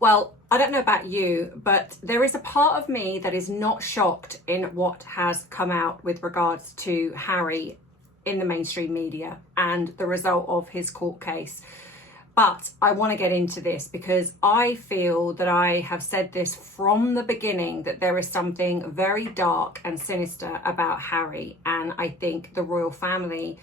Well, I don't know about you, but there is a part of me that is not shocked in what has come out with regards to Harry in the mainstream media and the result of his court case. But I want to get into this because I feel that I have said this from the beginning, that there is something very dark and sinister about Harry. And I think the royal family,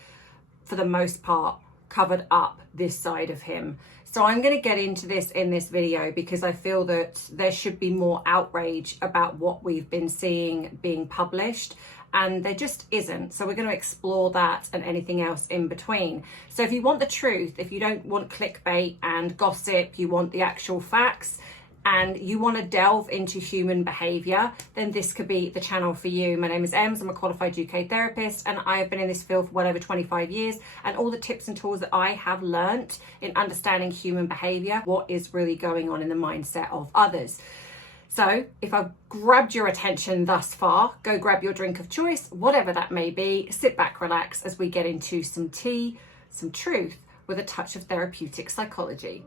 for the most part, covered up this side of him. So I'm going to get into this in this video because I feel that there should be more outrage about what we've been seeing being published, and there just isn't. So we're going to explore that and anything else in between. So if you want the truth, if you don't want clickbait and gossip, you want the actual facts, and you want to delve into human behaviour, then this could be the channel for you. My name is Ems, I'm a qualified UK therapist, and I have been in this field for well over 25 years, and all the tips and tools that I have learnt in understanding human behaviour, what is really going on in the mindset of others. So if I've grabbed your attention thus far, go grab your drink of choice, whatever that may be, sit back, relax as we get into some tea, some truth with a touch of therapeutic psychology.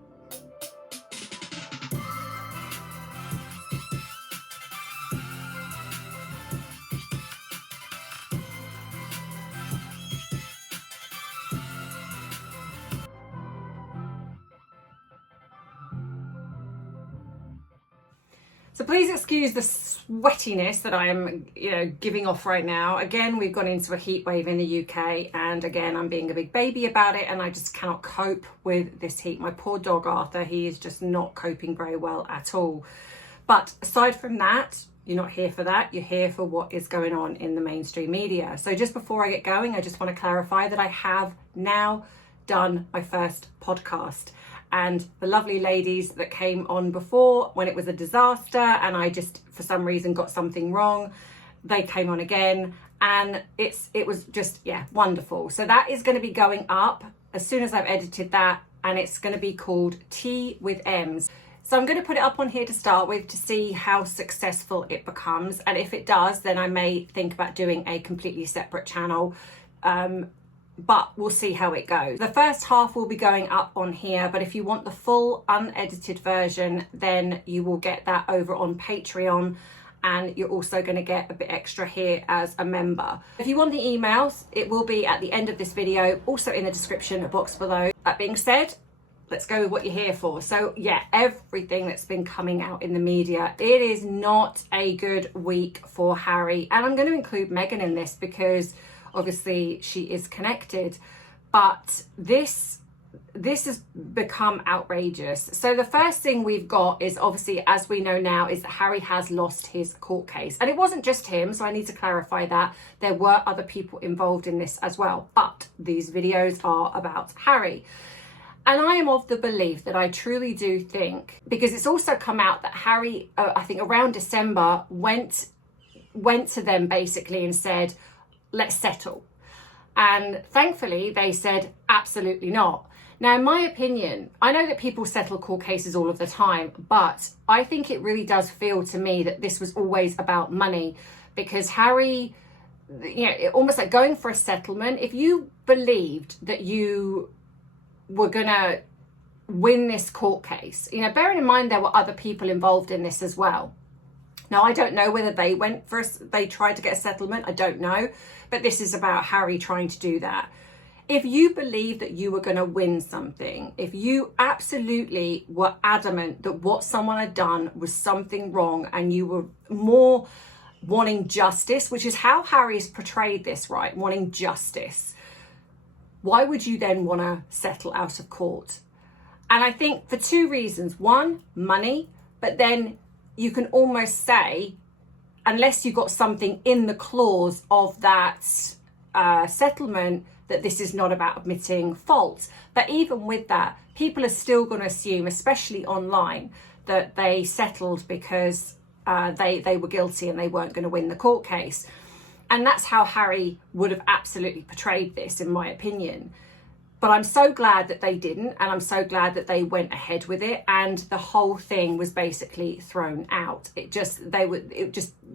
So please excuse the sweatiness that I am, giving off right now. Again, we've gone into a heat wave in the UK, and again, I'm being a big baby about it, and I just cannot cope with this heat. My poor dog Arthur, he is just not coping very well at all. But aside from that, you're not here for that. You're here for what is going on in the mainstream media. So just before I get going, I just want to clarify that I have now done my first podcast. And the lovely ladies that came on before when it was a disaster and I just for some reason got something wrong, they came on again, and it was just wonderful. So that is going to be going up as soon as I've edited that, and it's going to be called Tea with Ems. So I'm going to put it up on here to start with to see how successful it becomes, and if it does, then I may think about doing a completely separate channel. But we'll see how it goes. The first half will be going up on here, but if you want the full unedited version, then you will get that over on Patreon, and you're also going to get a bit extra here as a member. If you want the emails, it will be at the end of this video, also in the description box below. That being said, let's go with what you're here for. So everything that's been coming out in the media, it is not a good week for Harry, and I'm going to include Meghan in this because obviously she is connected, but this has become outrageous. So the first thing we've got is, obviously, as we know now, is that Harry has lost his court case, and it wasn't just him, so I need to clarify that there were other people involved in this as well, but these videos are about Harry. And I am of the belief that I truly do think, because it's also come out that Harry, I think around December, went to them basically and said, let's settle. And thankfully they said absolutely not. Now, in my opinion, I know that people settle court cases all of the time, but I think it really does feel to me that this was always about money, because Harry, almost like going for a settlement, if you believed that you were gonna win this court case, bearing in mind there were other people involved in this as well. Now, I don't know whether they tried to get a settlement, I don't know, but this is about Harry trying to do that. If you believe that you were going to win something, if you absolutely were adamant that what someone had done was something wrong, and you were more wanting justice, which is how Harry's portrayed this, right? Wanting justice. Why would you then want to settle out of court? And I think for two reasons. One, money, but then you can almost say, unless you got something in the clause of that settlement, that this is not about admitting fault. But even with that, people are still going to assume, especially online, that they settled because they were guilty and they weren't going to win the court case. And that's how Harry would have absolutely portrayed this, in my opinion. But I'm so glad that they didn't, and I'm so glad that they went ahead with it, and the whole thing was basically thrown out. It just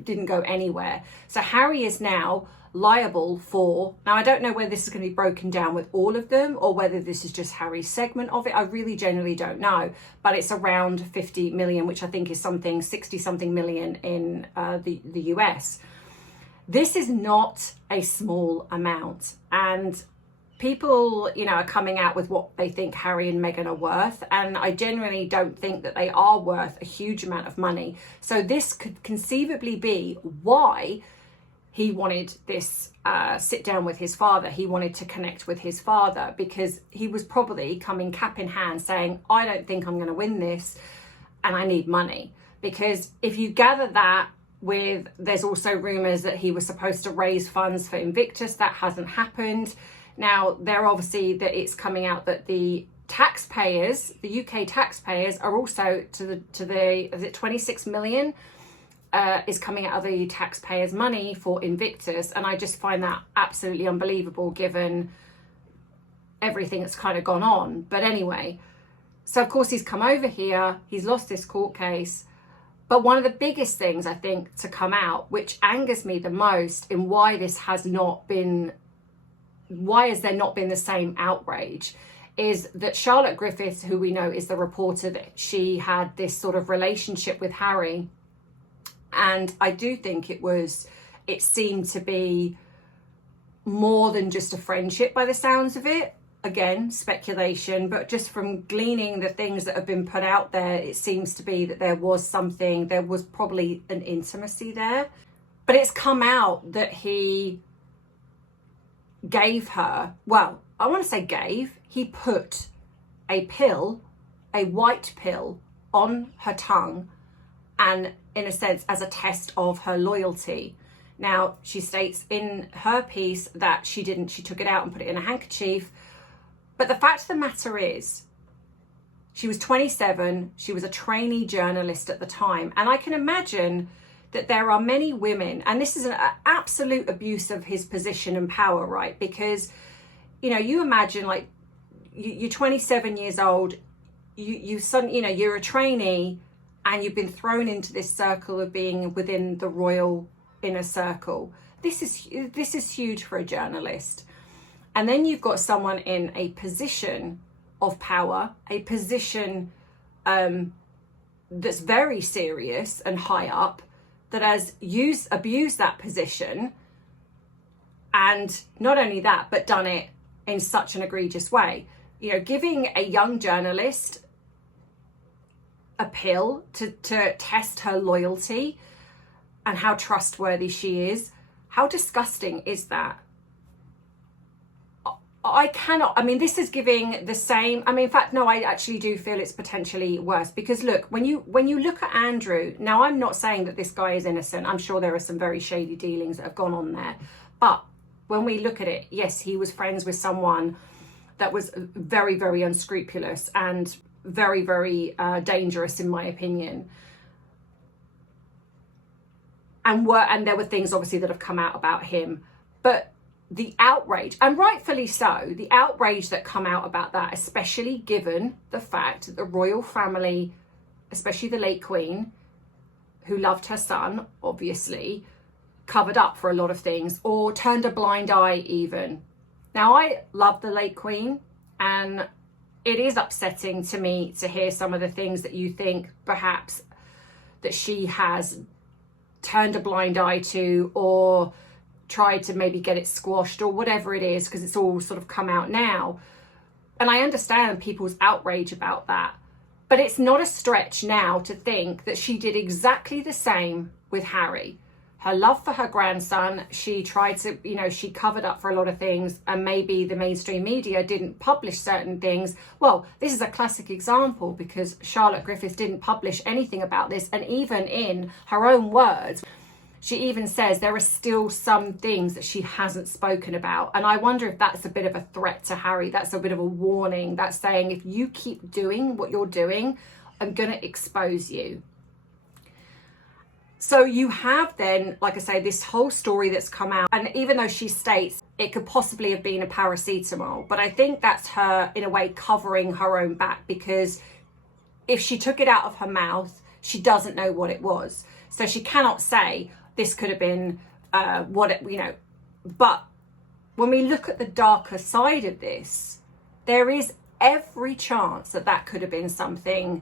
didn't go anywhere. So Harry is now liable for, now I don't know whether this is going to be broken down with all of them or whether this is just Harry's segment of it. I really genuinely don't know, but it's around 50 million, which I think is something 60 something million in the US. This is not a small amount, and people, you know, are coming out with what they think Harry and Meghan are worth, and I genuinely don't think that they are worth a huge amount of money. So this could conceivably be why he wanted this sit down with his father. He wanted to connect with his father because he was probably coming cap in hand saying, I don't think I'm going to win this and I need money. Because if you gather that with, there's also rumours that he was supposed to raise funds for Invictus. That hasn't happened. Now, they're obviously that it's coming out that the taxpayers, the UK taxpayers, are also to the is it 26 million is coming out of the taxpayers' money for Invictus, and I just find that absolutely unbelievable given everything that's kind of gone on. But anyway, so of course he's come over here, he's lost this court case. But one of the biggest things I think to come out, which angers me the most in why this has not been, why has there not been the same outrage, is that Charlotte Griffiths, who we know is the reporter, that she had this sort of relationship with Harry. And I do think it seemed to be more than just a friendship by the sounds of it. Again, speculation, but just from gleaning the things that have been put out there, it seems to be that there was probably an intimacy there. But it's come out that he gave her, well, I want to say he put a pill, a white pill, on her tongue, and in a sense as a test of her loyalty. Now, she states in her piece that she took it out and put it in a handkerchief. But the fact of the matter is, she was 27, she was a trainee journalist at the time. And I can imagine that there are many women, and this is an absolute abuse of his position and power, right? Because, you know, you imagine like you're 27 years old, you're a trainee, and you've been thrown into this circle of being within the royal inner circle. This is huge for a journalist. And then you've got someone in a position of power, a position that's very serious and high up, that has abused that position, and not only that, but done it in such an egregious way. You know, giving a young journalist a pill to test her loyalty and how trustworthy she is. How disgusting is that? This is giving the same, in fact, no, I actually do feel it's potentially worse, because look, when you look at Andrew, now I'm not saying that this guy is innocent. I'm sure there are some very shady dealings that have gone on there. But when we look at it, yes, he was friends with someone that was very, very unscrupulous and very, very dangerous, in my opinion. And there were things obviously that have come out about him. But the outrage, and rightfully so, the outrage that come out about that, especially given the fact that the royal family, especially the late Queen, who loved her son, obviously, covered up for a lot of things or turned a blind eye even. Now, I love the late Queen, and it is upsetting to me to hear some of the things that you think perhaps that she has turned a blind eye to, or tried to maybe get it squashed, or whatever it is, because it's all sort of come out now. And I understand people's outrage about that, but it's not a stretch now to think that she did exactly the same with Harry. Her love for her grandson, she tried to, she covered up for a lot of things, and maybe the mainstream media didn't publish certain things. Well, this is a classic example, because Charlotte Griffiths didn't publish anything about this, and even in her own words, she even says there are still some things that she hasn't spoken about. And I wonder if that's a bit of a threat to Harry. That's a bit of a warning. That's saying, if you keep doing what you're doing, I'm going to expose you. So you have then, like I say, this whole story that's come out. And even though she states it could possibly have been a paracetamol, but I think that's her, in a way, covering her own back, because if she took it out of her mouth, she doesn't know what it was. So she cannot say, this could have been But when we look at the darker side of this, there is every chance that that could have been something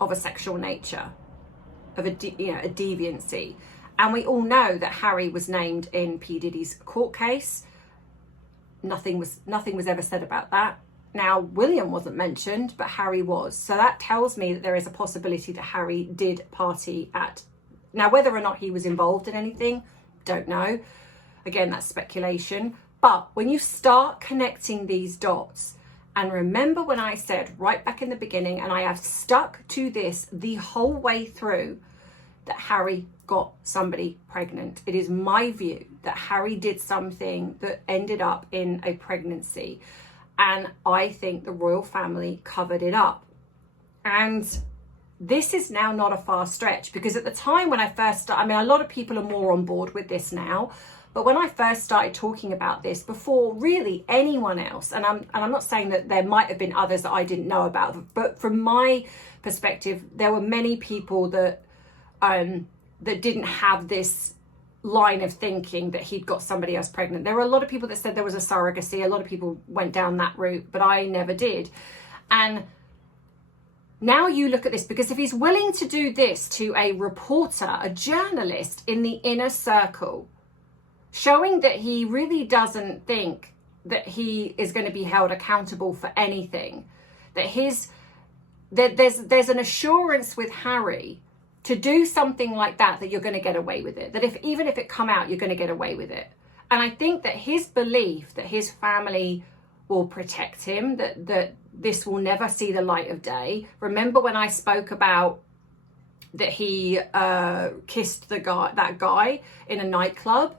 of a sexual nature, of a deviancy. And we all know that Harry was named in P. Diddy's court case. Nothing was ever said about that. Now, William wasn't mentioned, but Harry was. So that tells me that there is a possibility that Harry did party at... Now, whether or not he was involved in anything, don't know. Again, that's speculation. But when you start connecting these dots, and remember when I said right back in the beginning, and I have stuck to this the whole way through, that Harry got somebody pregnant. It is my view that Harry did something that ended up in a pregnancy. And I think the royal family covered it up. And this is now not a far stretch, because at the time when I first started, I mean, a lot of people are more on board with this now, but when I first started talking about this, before really anyone else, and I'm not saying that there might have been others that I didn't know about, but from my perspective, there were many people that didn't have this line of thinking that he'd got somebody else pregnant. There were a lot of people that said there was a surrogacy. A lot of people went down that route, but I never did. And now you look at this, because if he's willing to do this to a reporter, a journalist in the inner circle, showing that he really doesn't think that he is going to be held accountable for anything, that there's an assurance with Harry to do something like that you're going to get away with it, that even if it come out, you're going to get away with it. And I think that his belief that his family will protect him, that this will never see the light of day. Remember when I spoke about that he kissed that guy in a nightclub?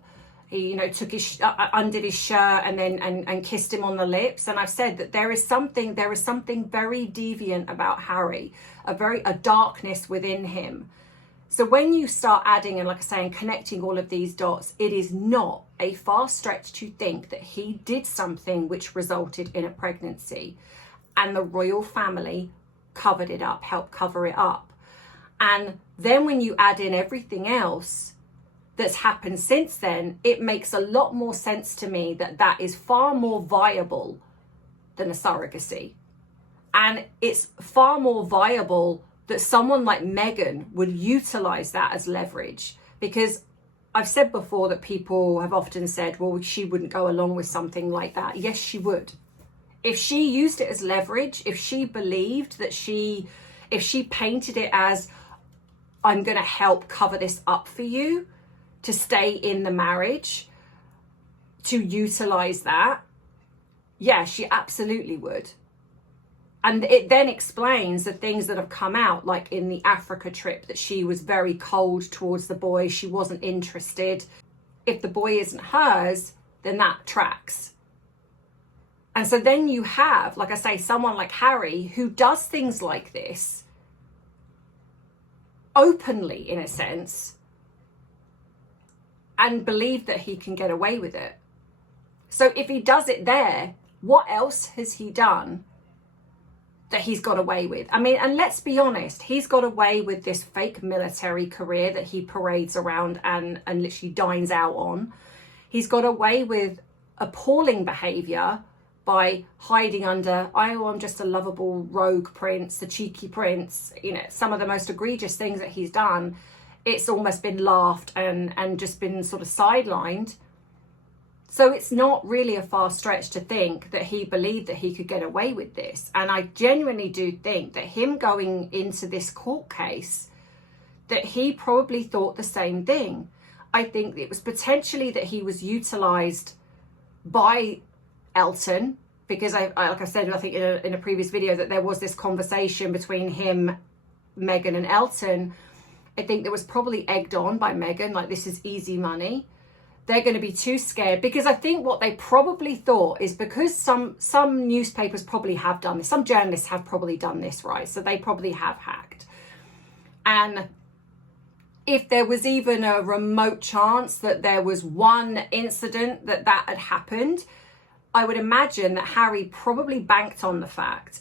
He, took his undid his shirt and then kissed him on the lips. And I've said that there is something very deviant about Harry, a darkness within him. So when you start adding and, like I say, and connecting all of these dots, it is not a far stretch to think that he did something which resulted in a pregnancy, and the royal family covered it up, helped cover it up. And then when you add in everything else that's happened since then, it makes a lot more sense to me that is far more viable than a surrogacy. And it's far more viable that someone like Meghan would utilize that as leverage. Because I've said before that people have often said, well, she wouldn't go along with something like that. Yes, she would. If she used it as leverage, if she believed that if she painted it as, I'm going to help cover this up for you, to stay in the marriage, to utilize that, yeah, she absolutely would. And it then explains the things that have come out, like in the Africa trip, that she was very cold towards the boy. She wasn't interested. If the boy isn't hers, then that tracks. And so then you have, like I say, someone like Harry who does things like this openly, in a sense, and believe that he can get away with it. So if he does it there, what else has he done that he's got away with? I mean, and let's be honest, he's got away with this fake military career that he parades around and literally dines out on. He's got away with appalling behaviour by hiding under, I'm just a lovable rogue prince, the cheeky prince. Some of the most egregious things that he's done, it's almost been laughed and just been sort of sidelined. So it's not really a far stretch to think that he believed that he could get away with this. And I genuinely do think that him going into this court case, that he probably thought the same thing. I think it was potentially that he was utilised by Elton, because like I said, I think in a previous video, that there was this conversation between him, Meghan and Elton. I think that was probably egged on by Meghan, like, this is easy money. They're going to be too scared, because I think what they probably thought is, because some newspapers probably have done this, some journalists have probably done this, right? So they probably have hacked. And if there was even a remote chance that there was one incident that had happened, I would imagine that Harry probably banked on the fact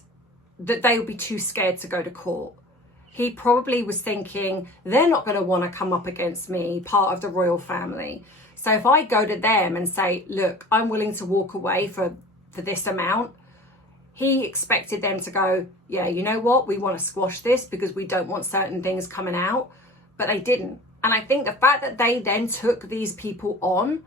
that they would be too scared to go to court. He probably was thinking, they're not going to want to come up against me, part of the royal family. So if I go to them and say, look, I'm willing to walk away for this amount, he expected them to go, yeah, you know what, we want to squash this because we don't want certain things coming out, but they didn't. And I think the fact that they then took these people on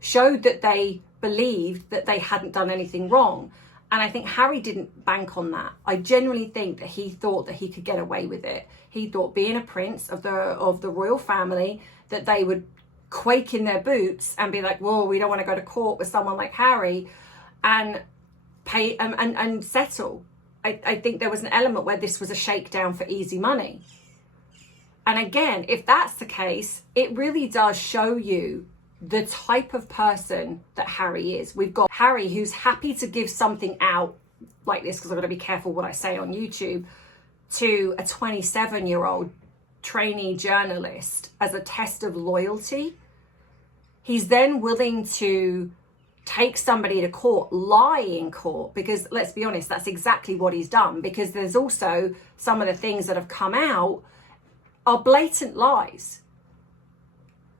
showed that they believed that they hadn't done anything wrong. And I think Harry didn't bank on that. I genuinely think that he thought that he could get away with it. He thought, being a prince of the royal family, that they would quake in their boots and be like, whoa, we don't want to go to court with someone like Harry and pay and settle. I think there was an element where this was a shakedown for easy money. And again, if that's the case, it really does show you the type of person that Harry is. We've got Harry who's happy to give something out like this, because I've got to be careful what I say on YouTube, to a 27-year-old trainee journalist as a test of loyalty. He's then willing to take somebody to court, lie in court, because let's be honest, that's exactly what he's done, because there's also some of the things that have come out are blatant lies.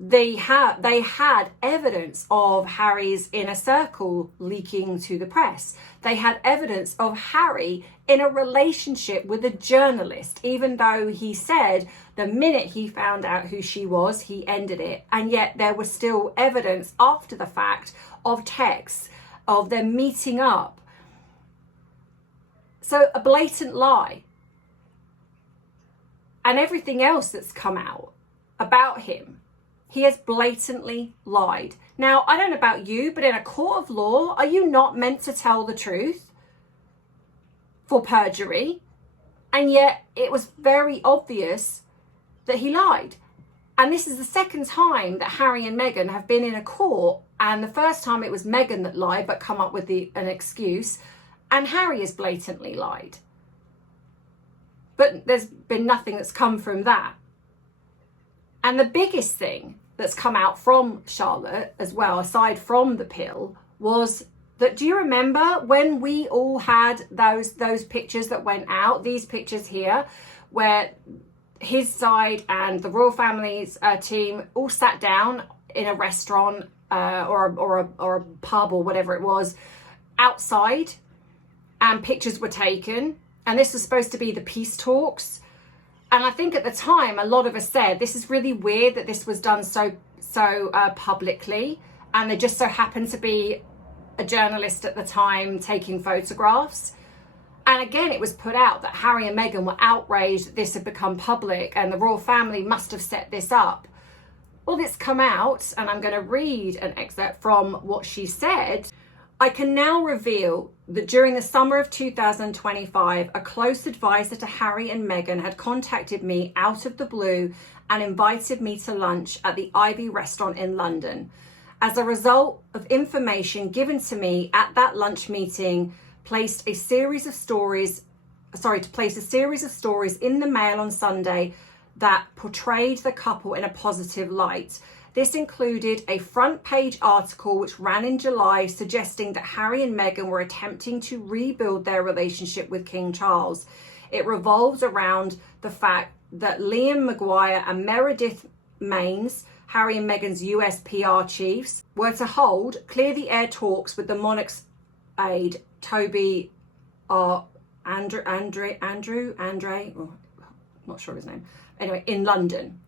They had evidence of Harry's inner circle leaking to the press. They had evidence of Harry in a relationship with a journalist, even though he said the minute he found out who she was, he ended it. And yet there was still evidence after the fact of texts, of them meeting up. So a blatant lie. And everything else that's come out about him, he has blatantly lied. Now, I don't know about you, but in a court of law, are you not meant to tell the truth for perjury? And yet it was very obvious that he lied. And this is the second time that Harry and Meghan have been in a court. And the first time it was Meghan that lied, but come up with an excuse. And Harry has blatantly lied. But there's been nothing that's come from that. And the biggest thing that's come out from Charlotte as well, aside from the pill, was that, do you remember when we all had those pictures that went out, these pictures here, where his side and the royal family's team all sat down in a restaurant or a pub or whatever it was outside, and pictures were taken, and this was supposed to be the peace talks. And I think at the time, a lot of us said, this is really weird that this was done so publicly. And there just so happened to be a journalist at the time taking photographs. And again, it was put out that Harry and Meghan were outraged that this had become public and the royal family must have set this up. Well, it's come out, and I'm going to read an excerpt from what she said. I can now reveal that during the summer of 2025, a close advisor to Harry and Meghan had contacted me out of the blue and invited me to lunch at the Ivy restaurant in London. As a result of information given to me at that lunch meeting, to place a series of stories in the Mail on Sunday that portrayed the couple in a positive light. This included a front page article which ran in July suggesting that Harry and Meghan were attempting to rebuild their relationship with King Charles. It revolved around the fact that Liam Maguire and Meredith Maines, Harry and Meghan's US PR chiefs, were to hold clear the air talks with the monarch's aide, Toby Andre, not sure of his name, anyway, in London.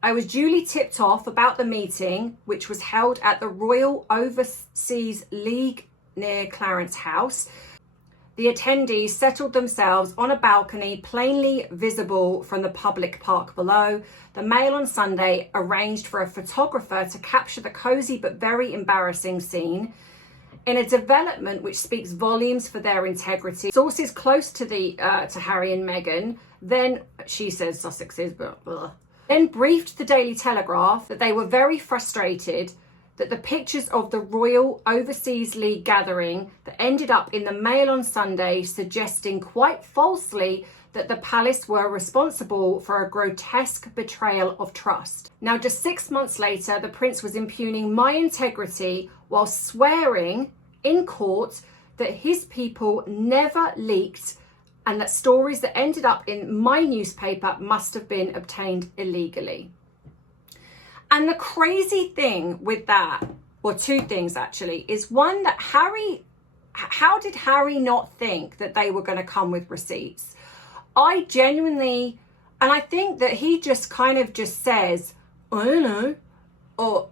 I was duly tipped off about the meeting, which was held at the Royal Overseas League near Clarence House. The attendees settled themselves on a balcony plainly visible from the public park below. The Mail on Sunday arranged for a photographer to capture the cosy but very embarrassing scene. In a development which speaks volumes for their integrity, sources close to Harry and Meghan, then, she says Sussex is, but then briefed the Daily Telegraph that they were very frustrated that the pictures of the Royal Overseas League gathering that ended up in the Mail on Sunday suggesting quite falsely that the palace were responsible for a grotesque betrayal of trust. Now, just 6 months later, the prince was impugning my integrity while swearing in court that his people never leaked and that stories that ended up in my newspaper must have been obtained illegally. And the crazy thing with that, or two things actually, is one, that how did Harry not think that they were going to come with receipts? I genuinely, and I think that he just kind of just says, I don't know, or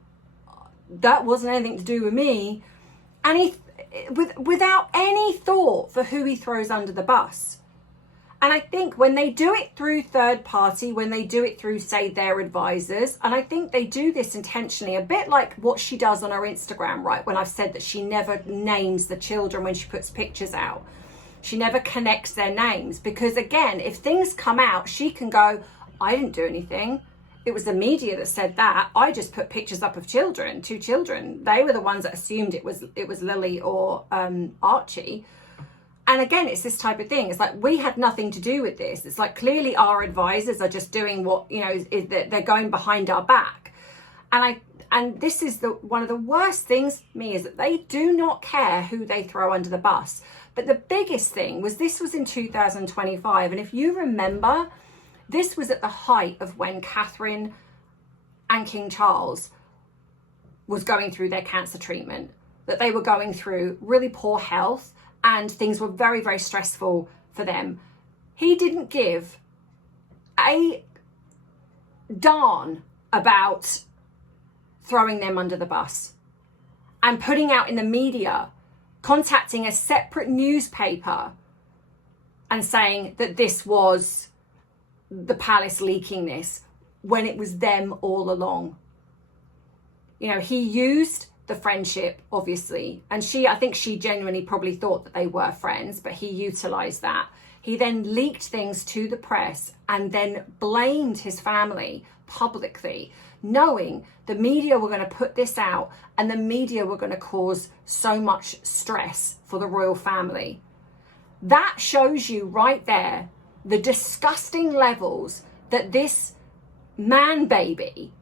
that wasn't anything to do with me. And he, without any thought for who he throws under the bus. And I think when they do it through third party, when they do it through, say, their advisors, and I think they do this intentionally, a bit like what she does on her Instagram, right? When I've said that she never names the children when she puts pictures out. She never connects their names, because again, if things come out, she can go, I didn't do anything. It was the media that said that. I just put pictures up of children, 2 children. They were the ones that assumed it was Lily or Archie. And again, it's this type of thing. It's like, we had nothing to do with this. It's like, clearly our advisors are just doing what, you know, is that they're going behind our back. And this is one of the worst things for me, is that they do not care who they throw under the bus. But the biggest thing was, this was in 2025. And if you remember, this was at the height of when Catherine and King Charles was going through their cancer treatment, that they were going through really poor health, and things were very, very stressful for them. He didn't give a darn about throwing them under the bus and putting out in the media, contacting a separate newspaper and saying that this was the palace leaking this, when it was them all along. You know, he used the friendship, obviously, and I think she genuinely probably thought that they were friends, but he utilized that. He then leaked things to the press and then blamed his family publicly, knowing the media were going to put this out and the media were going to cause so much stress for the royal family. That shows you right there the disgusting levels that this man baby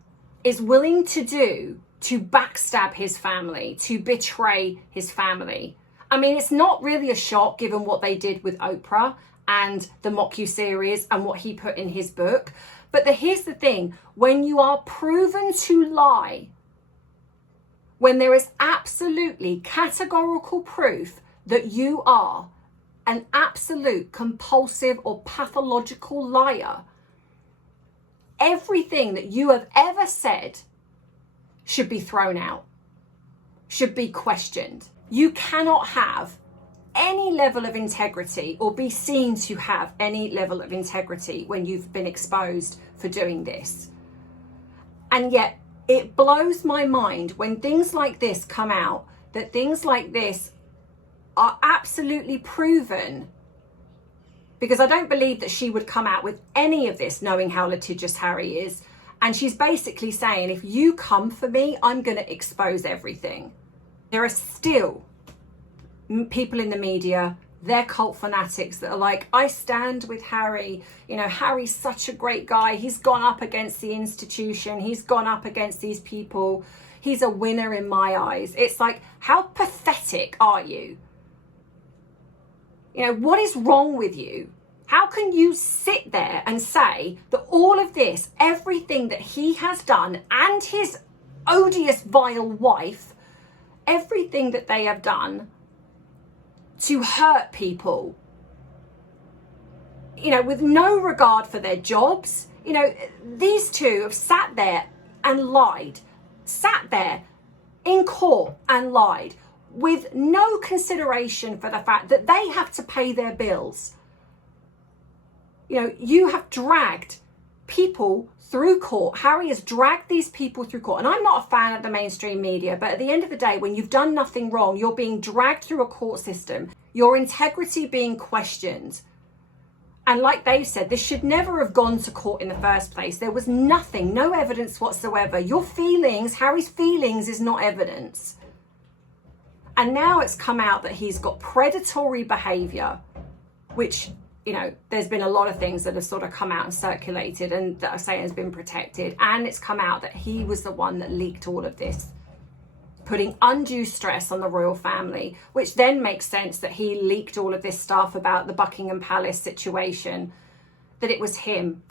is willing to do to backstab his family, to betray his family. I mean, it's not really a shock given what they did with Oprah and the mockuseries and what he put in his book. But here's the thing, when you are proven to lie, when there is absolutely categorical proof that you are an absolute compulsive or pathological liar, everything that you have ever said should be thrown out, should be questioned. You cannot have any level of integrity or be seen to have any level of integrity when you've been exposed for doing this. And yet it blows my mind when things like this come out, that things like this are absolutely proven, because I don't believe that she would come out with any of this knowing how litigious Harry is. And she's basically saying, if you come for me, I'm going to expose everything. There are still people in the media, they're cult fanatics that are like, I stand with Harry. You know, Harry's such a great guy. He's gone up against the institution. He's gone up against these people. He's a winner in my eyes. It's like, how pathetic are you? You know, what is wrong with you? How can you sit there and say that all of this, everything that he has done, and his odious, vile wife, everything that they have done to hurt people, you know, with no regard for their jobs? You know, these two have sat there and lied, sat there in court and lied, with no consideration for the fact that they have to pay their bills. You know, you have dragged people through court. Harry has dragged these people through court. And I'm not a fan of the mainstream media, but at the end of the day, when you've done nothing wrong, you're being dragged through a court system, your integrity being questioned. And like they've said, this should never have gone to court in the first place. There was nothing, no evidence whatsoever. Your feelings, Harry's feelings, is not evidence. And now it's come out that he's got predatory behaviour, which, you know, there's been a lot of things that have sort of come out and circulated and that are saying has been protected. And it's come out that he was the one that leaked all of this, putting undue stress on the royal family, which then makes sense that he leaked all of this stuff about the Buckingham Palace situation, that it was him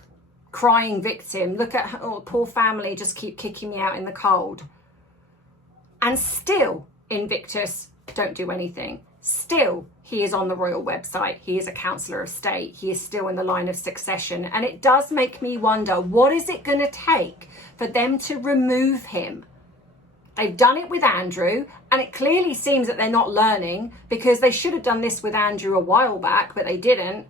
crying victim. Look at, oh, poor family, just keep kicking me out in the cold. And still, Invictus don't do anything. Still, he is on the royal website. He is a councillor of state. He is still in the line of succession. And it does make me wonder, what is it going to take for them to remove him? They've done it with Andrew, and it clearly seems that they're not learning, because they should have done this with Andrew a while back, but they didn't.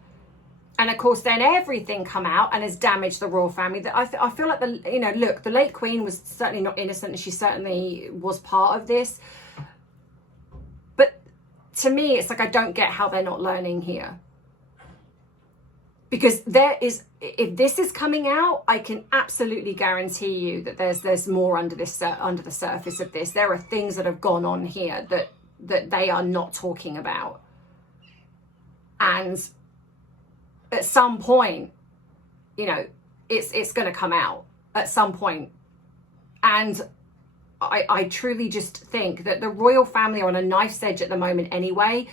And of course, then everything come out and has damaged the royal family. I feel like look, the late Queen was certainly not innocent, and she certainly was part of this. But to me, it's like, I don't get how they're not learning here. Because if this is coming out, I can absolutely guarantee you that there's more under the surface of this. There are things that have gone on here that they are not talking about. And at some point, it's going to come out at some point. And I truly just think that the royal family are on a knife's edge at the moment anyway.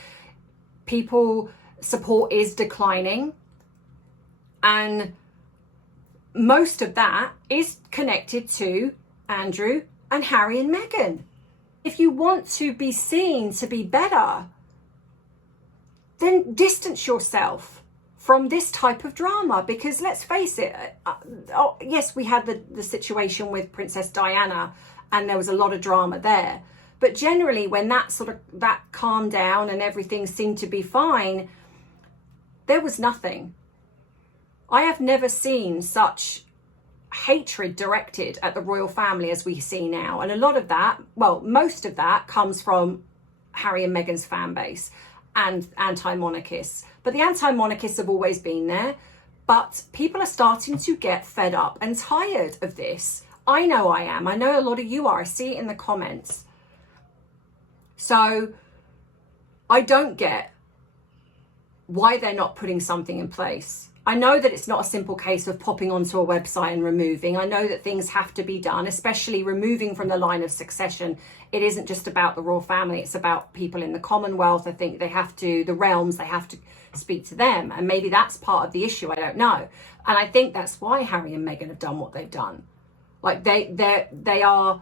People support is declining. And most of that is connected to Andrew and Harry and Meghan. If you want to be seen to be better, then distance yourself from this type of drama, because let's face it, yes, we had the situation with Princess Diana and there was a lot of drama there. But generally, when that calmed down and everything seemed to be fine, there was nothing. I have never seen such hatred directed at the royal family as we see now. And a lot of that, well, most of that comes from Harry and Meghan's fan base and anti-monarchists. But the anti-monarchists have always been there. But people are starting to get fed up and tired of this. I know I am. I know a lot of you are. I see it in the comments. So I don't get why they're not putting something in place. I know that it's not a simple case of popping onto a website and removing. I know that things have to be done, especially removing from the line of succession. It isn't just about the royal family. It's about people in the Commonwealth. I think the realms, they have to speak to them. And maybe that's part of the issue. I don't know. And I think that's why Harry and Meghan have done what they've done. Like they are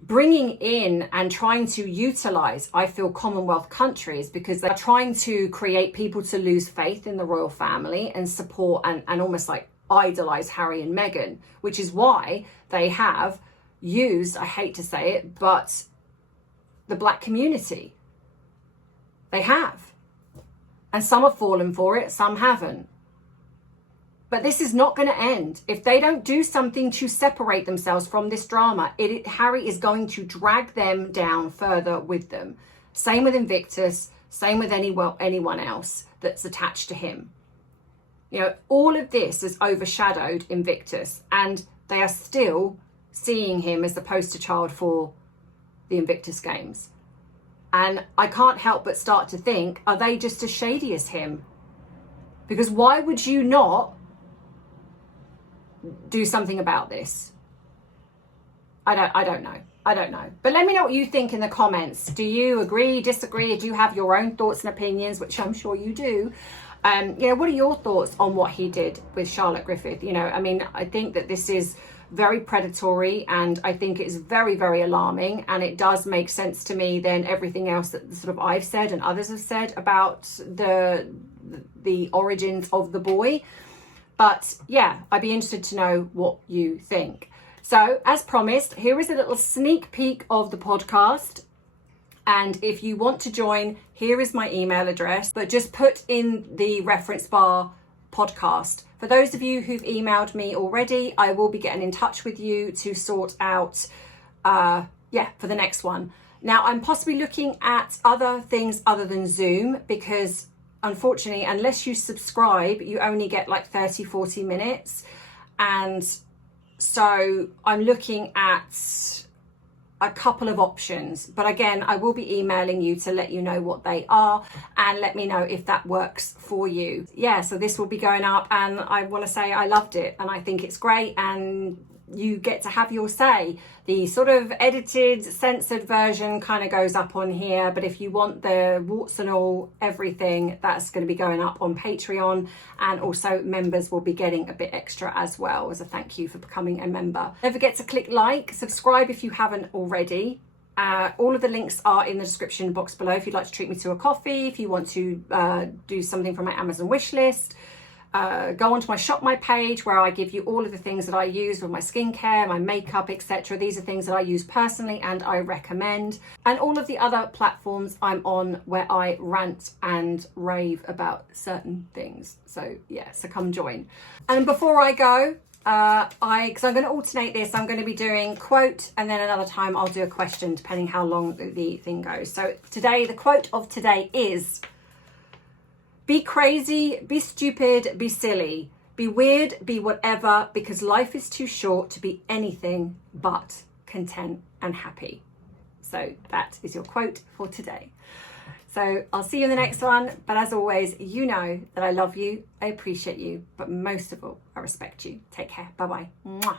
bringing in and trying to utilize, I feel, Commonwealth countries, because they're trying to create people to lose faith in the royal family and support and almost like idolize Harry and Meghan, which is why they have used, I hate to say it, but the black community. They have. And some have fallen for it, some haven't. But this is not going to end. If they don't do something to separate themselves from this drama, Harry is going to drag them down further with them. Same with Invictus, same with anyone else that's attached to him. All of this has overshadowed Invictus, and they are still seeing him as the poster child for the Invictus Games. And I can't help but start to think, are they just as shady as him? Because why would you not do something about this? I don't know. But let me know what you think in the comments. Do you agree, disagree? Do you have your own thoughts and opinions, which I'm sure you do? What are your thoughts on what he did with Charlotte Griffith? I think that this is very predatory, and I think it's very, very alarming, and it does make sense to me then everything else that sort of I've said and others have said about the origins of the boy. But yeah, I'd be interested to know what you think. So as promised, here is a little sneak peek of the podcast. And if you want to join, here is my email address, but just put in the reference bar podcast. For those of you who've emailed me already, I will be getting in touch with you to sort out, for the next one. Now, I'm possibly looking at other things other than Zoom, because unfortunately, unless you subscribe, you only get like 30-40 minutes. And so I'm looking at a couple of options. But again, I will be emailing you to let you know what they are and let me know if that works for you. Yeah, so this will be going up, and I want to say I loved it and I think it's great. And you get to have your say. The sort of edited, censored version kind of goes up on here, but if you want the warts and all, everything, that's going to be going up on Patreon, and also members will be getting a bit extra as well as a thank you for becoming a member. Don't forget to click like, subscribe if you haven't already. All of the links are in the description box below if you'd like to treat me to a coffee, if you want to do something from my Amazon wish list. Go onto my ShopMy page where I give you all of the things that I use with my skincare, my makeup, etc. These are things that I use personally and I recommend. And all of the other platforms I'm on where I rant and rave about certain things. So yeah, so come join. And before I go, because I'm going to alternate this, I'm going to be doing quote and then another time I'll do a question depending how long the thing goes. So today, the quote of today is: be crazy, be stupid, be silly, be weird, be whatever, because life is too short to be anything but content and happy. So that is your quote for today. So I'll see you in the next one. But as always, you know that I love you, I appreciate you, but most of all, I respect you. Take care. Bye-bye. Mwah.